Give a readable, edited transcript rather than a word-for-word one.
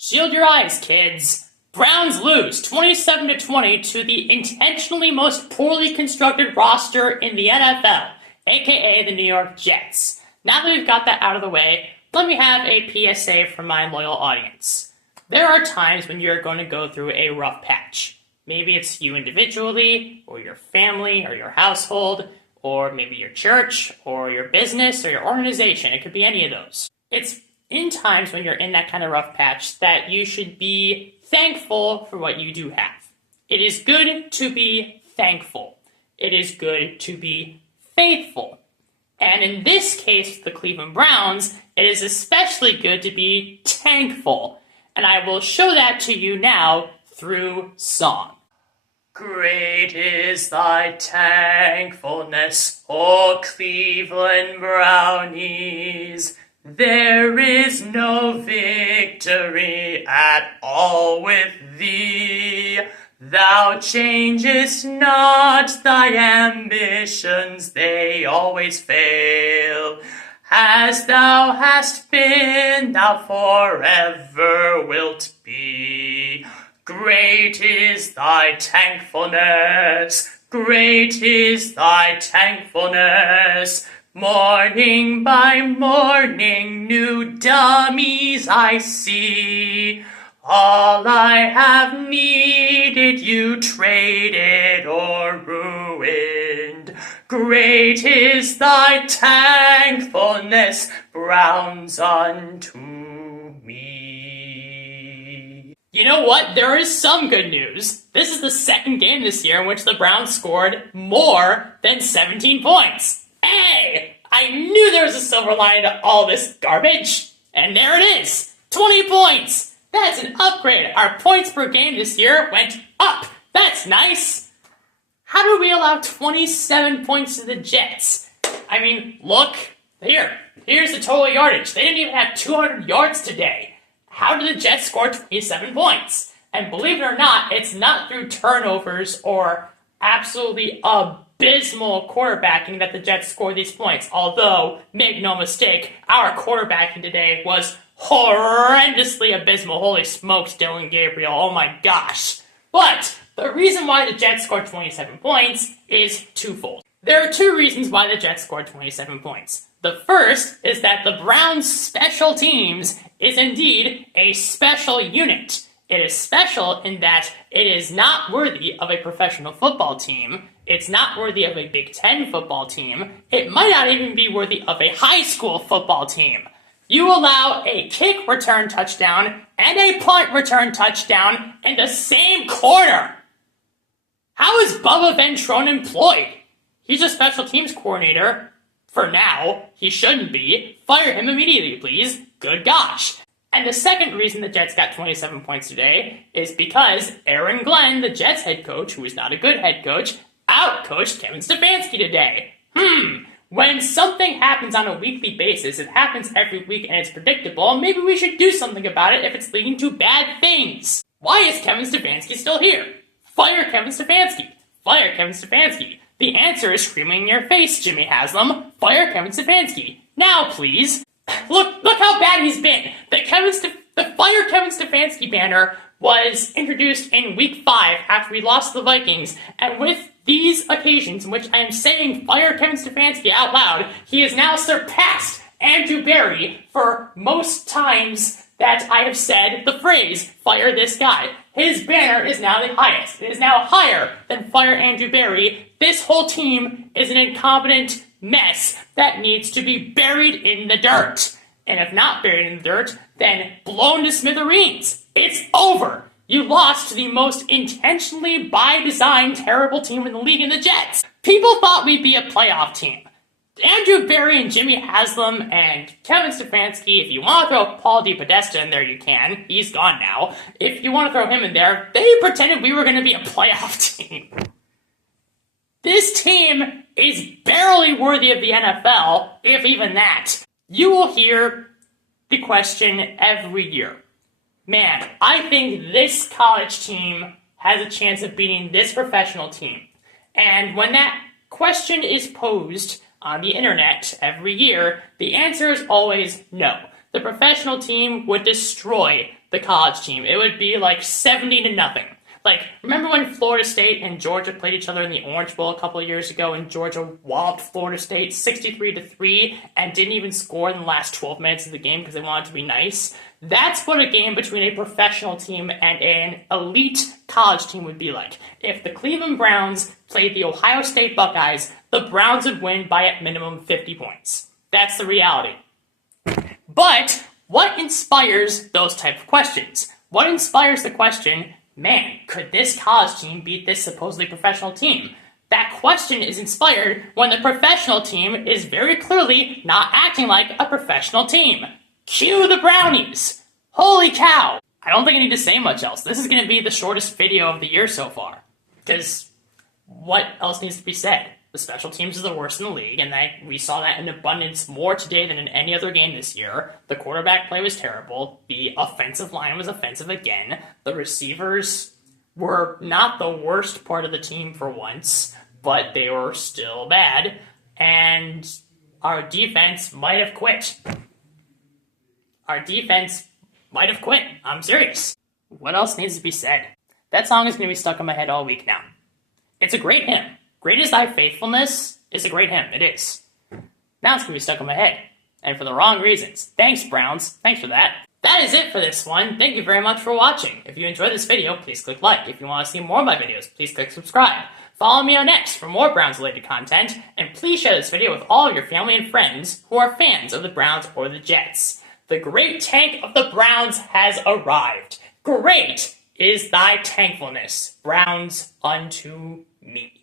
Shield your eyes, kids. Browns lose 27-20 to the intentionally most poorly constructed roster in the NFL, aka the New York Jets. Now that we've got that out of the way, let me have a PSA from my loyal audience. There are times when you're going to go through a rough patch. Maybe it's you individually, or your family, or your household, or maybe your church, or your business, or your organization. It could be any of those. It's in times when you're in that kind of rough patch that you should be thankful for what you do have. It is good to be thankful. It is good to be faithful. And in this case, the Cleveland Browns, it is especially good to be tankful. And I will show that to you now through song. Great is thy tankfulness, O Cleveland Brownies. There is no victory at all with thee. Thou changest not thy ambitions, they always fail. As thou hast been, thou forever wilt be. Great is thy tankfulness, great is thy tankfulness. Morning by morning, new dummies I see. All I have needed, you traded or ruined. Great is thy tankfulness, Browns unto me. You know what? There is some good news. This is the second game this year in which the Browns scored more than 17 points. Hey! I knew there was a silver lining to all this garbage. And there it is. 20 points. That's an upgrade. Our points per game this year went up. That's nice. How do we allow 27 points to the Jets? I mean, look. Here's the total yardage. They didn't even have 200 yards today. How did the Jets score 27 points? And believe it or not, it's not through turnovers or absolutely abysmal quarterbacking that the Jets scored these points. Although, make no mistake, our quarterbacking today was horrendously abysmal. Holy smokes, Dylan Gabriel. Oh my gosh. But the reason why the Jets scored 27 points is twofold. There are two reasons why the Jets scored 27 points. The first is that the Browns' special teams is indeed a special unit. It is special in that it is not worthy of a professional football team. It's not worthy of a Big Ten football team. It might not even be worthy of a high school football team. You allow a kick return touchdown and a punt return touchdown in the same quarter. How is Bubba Ventrone employed? He's a special teams coordinator. For now, he shouldn't be. Fire him immediately, please. Good gosh. And the second reason the Jets got 27 points today is because Aaron Glenn, the Jets head coach, who is not a good head coach, outcoached Kevin Stefanski today. When something happens on a weekly basis, it happens every week and it's predictable, maybe we should do something about it if it's leading to bad things. Why is Kevin Stefanski still here? Fire Kevin Stefanski. Fire Kevin Stefanski. The answer is screaming in your face, Jimmy Haslam. Fire Kevin Stefanski. Now, please. Look how bad he's been. The Fire Kevin Stefanski banner was introduced in week 5 after we lost the Vikings, and with these occasions in which I am saying Fire Kevin Stefanski out loud, he has now surpassed Andrew Berry for most times that I have said the phrase, fire this guy. His banner is now the highest. It is now higher than fire Andrew Berry. This whole team is an incompetent mess that needs to be buried in the dirt. And if not buried in the dirt, then blown to smithereens. It's over. You lost to the most intentionally by design terrible team in the league in the Jets. People thought we'd be a playoff team. Andrew Berry and Jimmy Haslam and Kevin Stefanski, if you want to throw Paul DePodesta in there, you can. He's gone now. If you want to throw him in there, they pretended we were going to be a playoff team. This team is barely worthy of the NFL, if even that. You will hear the question every year. Man, I think this college team has a chance of beating this professional team. And when that question is posed on the internet every year, the answer is always no. The professional team would destroy the college team, it would be like 70-0. Like, remember when Florida State and Georgia played each other in the Orange Bowl a couple of years ago, and Georgia walloped Florida State 63-3 and didn't even score in the last 12 minutes of the game because they wanted to be nice? That's what a game between a professional team and an elite college team would be like. If the Cleveland Browns played the Ohio State Buckeyes, the Browns would win by at minimum 50 points. That's the reality. But what inspires those type of questions? What inspires the question, man, could this college team beat this supposedly professional team? That question is inspired when the professional team is very clearly not acting like a professional team. Cue the Brownies! Holy cow! I don't think I need to say much else. This is going to be the shortest video of the year so far. Because what else needs to be said? The special teams are the worst in the league, and we saw that in abundance more today than in any other game this year. The quarterback play was terrible. The offensive line was offensive again. The receivers were not the worst part of the team for once, but they were still bad. And our defense might have quit. Our defense might have quit. I'm serious. What else needs to be said? That song is going to be stuck in my head all week now. It's a great hymn. Great is thy faithfulness is a great hymn. It is. Now it's going to be stuck in my head. And for the wrong reasons. Thanks, Browns. Thanks for that. That is it for this one. Thank you very much for watching. If you enjoyed this video, please click like. If you want to see more of my videos, please click subscribe. Follow me on X for more Browns-related content. And please share this video with all of your family and friends who are fans of the Browns or the Jets. The great tank of the Browns has arrived. Great is thy tankfulness, Browns unto me.